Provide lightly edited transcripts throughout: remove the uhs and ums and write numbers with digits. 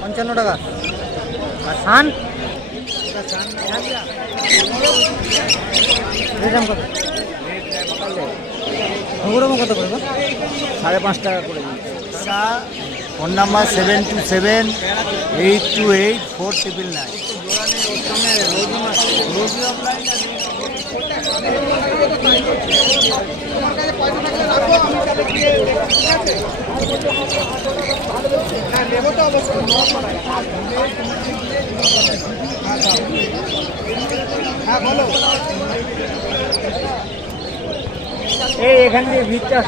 পঞ্চান্ন টাকা। আর সান কত? ঘুঘুরমো কত করে? 5.5 টাকা করে দিচ্ছি। Phone number 727828484999। এই এখান থেকে ভিড়টা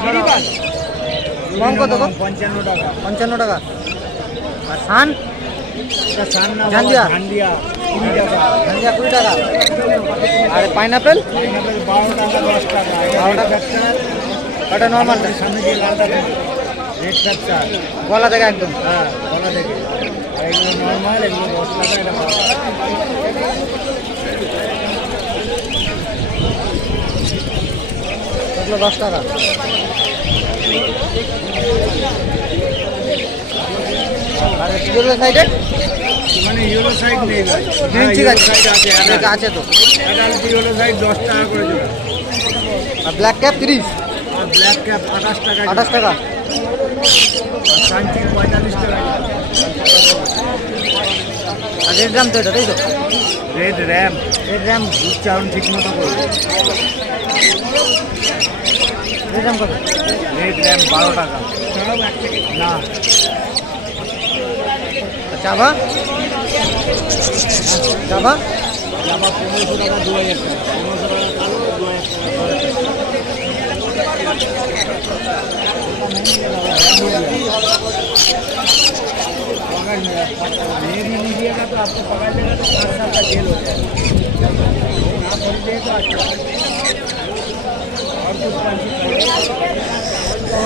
কম কত? 55 টাকা। 55 টাকা। আর সান ঝান্ডিয়া 20 টাকা। আর পাইনাপেল 12 টাকা 10 টাকা। 12 টাকা। ওটা নর্মালটা সামনে যে লালটা রেড ফ্যাকচার গলা থেকে একদম। হ্যাঁ গলা থেকে। আর এগুলো নর্মাল, এগুলো 10 টাকা। এটা 12 টাকা। এগুলো 10 টাকা। আর ইয়েলো সাইডে মানে ইয়েলো সাইড নেই ভাই। গ্রিন চিক আছে। সাইড আছে, আছে তো। অ্যাডাল্ট ইয়েলো সাইড 10 টাকা করে জোড়া। আর ব্ল্যাক ক্যাপ 30। আর ব্ল্যাক ক্যাপ 28 টাকা। 28 টাকা। সানচিক 45 টাকা। আর রেড র্যাম তো এটা, তাই তো? রেড র্যাম উচ্চারণ ঠিক মতো করবে। রেড র্যাম কত? রেড র্যাম 12 টাকা। না চাবা চাবা জামা 1500 টাকা 2000 টাকা। 1500 টাকা কালো, 2000 टाका। ये भी लीजिएगा तो आपको पकड़ लेगा तो 5 साल का जेल हो जाएगा। आप खरीदे तो अच्छा और कुछ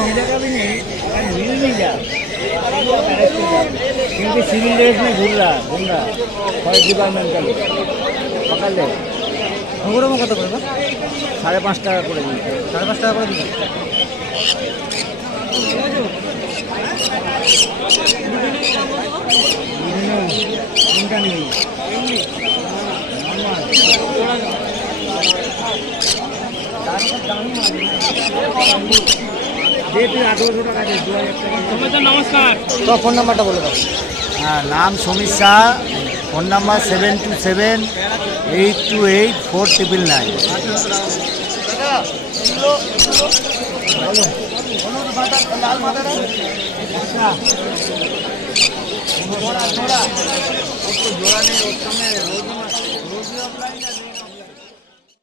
मिलेगा भी नहीं। अगर मिल भी जाए क्योंकि सिविल रेस में घूम रहा फॉरेस्ट डिपार्टमेंट का लोग पकड़ ले। ঘুঘুরমো কত করে? 5.5 টাকা করে দিই। 5.5 টাকা করে দিবি। কোনটা নিবি? दे तुम 1800 টাকা दे। 2000 টাকা। নমস্কার। তো ফোন নাম্বারটা বলে দাও। হ্যাঁ, নাম সমীর শাহ। Phone number 727828484999। লাল মাদারা জোড়া নেই। ওর সঙ্গে রোজ